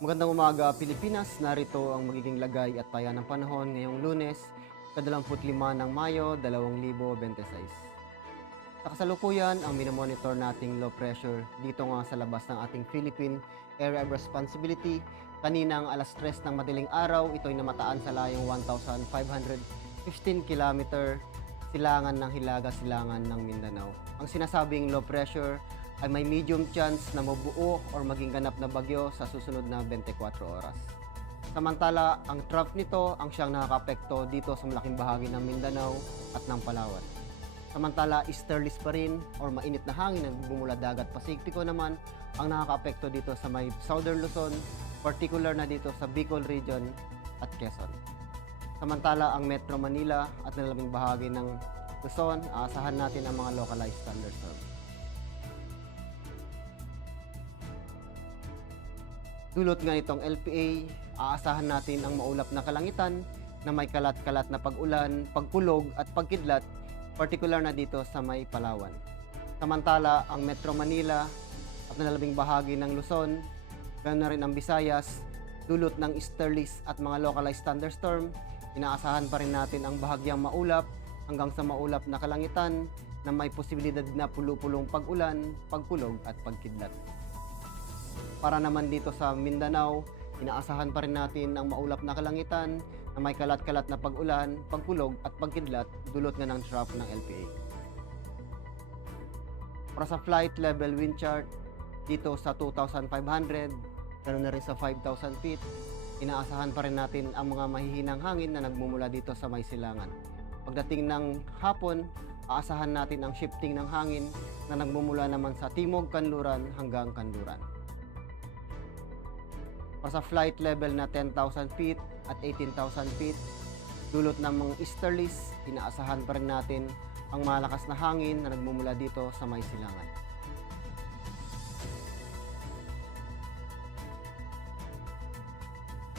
Magandang umaga, Pilipinas. Narito ang magiging lagay at taya ng panahon ngayong Lunes, 25 ng Mayo, 2026. Sa kasalukuyan, ang minomonitor nating low pressure dito nga sa labas ng ating Philippine Area of Responsibility. Kaninang alas 3 ng madaling araw, ito'y namataan sa layong 1,515 km silangan ng Hilaga, silangan ng Mindanao. Ang sinasabing low pressure ay may medium chance na mabuo or maging ganap na bagyo sa susunod na 24 oras. Samantala, ang trough nito ang siyang nakakapekto dito sa malaking bahagi ng Mindanao at ng Palawan. Samantala, easterlies pa rin or mainit na hangin na bumula dagat Pasipiko naman ang nakakaapekto dito sa may Southern Luzon, particular na dito sa Bicol Region at Quezon. Samantala, ang Metro Manila at nalalabing bahagi ng Luzon, aasahan natin ang mga localized thunderstorm. Dulot nga nitong LPA, aasahan natin ang maulap na kalangitan na may kalat-kalat na pag-ulan, pagkulog at pagkidlat, particular na dito sa may Palawan. Samantala, ang Metro Manila at nalalabing bahagi ng Luzon, ganoon na rin ang Visayas, dulot ng easterlies at mga localized thunderstorm, inaasahan pa rin natin ang bahagyang maulap hanggang sa maulap na kalangitan na may posibilidad na pulo-pulong pag-ulan, pagkulog at pagkidlat. Para naman dito sa Mindanao, inaasahan pa rin natin ang maulap na kalangitan na may kalat-kalat na pag-ulan, pagkulog at pagkidlat dulot nga ng trough ng LPA. Para sa flight level wind chart, dito sa 2,500, ganoon na rin sa 5,000 feet, inaasahan pa rin natin ang mga mahihinang hangin na nagmumula dito sa may silangan. Pagdating ng hapon, aasahan natin ang shifting ng hangin na nagmumula naman sa timog kanluran hanggang kanluran. Para sa flight level na 10,000 feet at 18,000 feet, dulot ng mga easterlies, inaasahan pa rin natin ang malakas na hangin na nagmumula dito sa may silangan.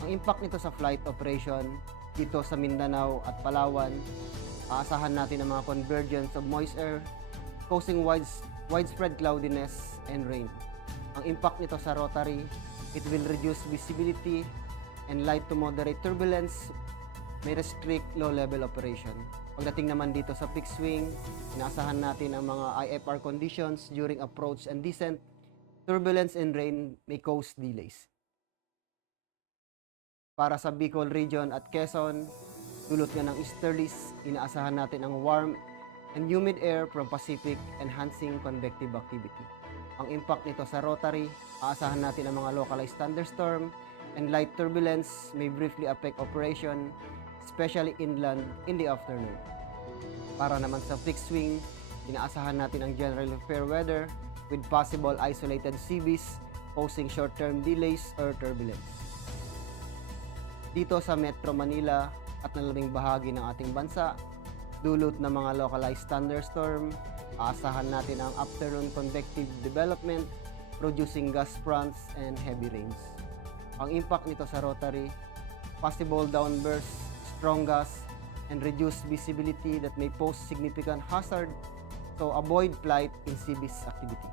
Ang impact nito sa flight operation dito sa Mindanao at Palawan, aasahan natin ang mga convergence of moist air causing widespread cloudiness and rain. Ang impact nito sa rotary, it will reduce visibility and light to moderate turbulence, may restrict low-level operation. Pagdating naman dito sa fixed wing, inaasahan natin ang mga IFR conditions during approach and descent. Turbulence and rain may cause delays. Para sa Bicol Region at Quezon, dulot nga ng easterlies, inaasahan natin ang warm and humid air from Pacific enhancing convective activity. Ang impact nito sa rotary, aasahan natin ang mga localized thunderstorm and light turbulence may briefly affect operation, especially inland in the afternoon. Para naman sa fixed wing, inaasahan natin ang generally fair weather with possible isolated sea breeze causing short-term delays or turbulence. Dito sa Metro Manila at nalalabing bahagi ng ating bansa, dulot ng mga localized thunderstorm, aasahan natin ang afternoon convective development producing gust fronts and heavy rains. Ang impact nito sa rotary, possible downbursts, strong gusts, and reduced visibility that may pose significant hazard, so avoid flight in sea breeze activity.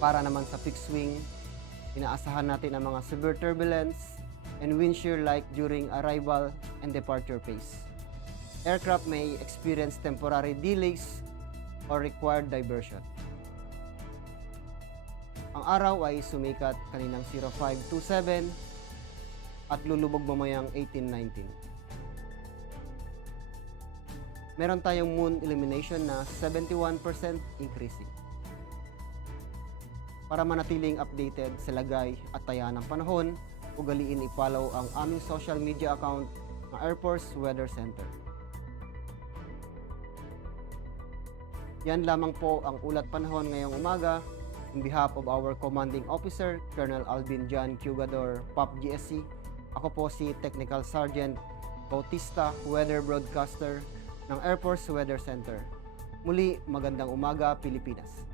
Para naman sa fixed wing, inaasahan natin ang mga severe turbulence and wind shear like during arrival and departure phase. Aircraft may experience temporary delays or required diversion. Ang araw ay sumikat kaninang 0527 at lulubog mamayang 1819. Meron tayong moon illumination na 71% increasing. Para manatiling updated sa lagay at taya ng panahon, ugaliin i-follow ang aming social media account ng Air Force Weather Center. Yan lamang po ang ulat panahon ngayong umaga. On behalf of our Commanding Officer, Colonel Alvin John Cugador, POP GSC, ako po si Technical Sergeant Bautista, Weather Broadcaster ng Air Force Weather Center. Muli, magandang umaga, Pilipinas.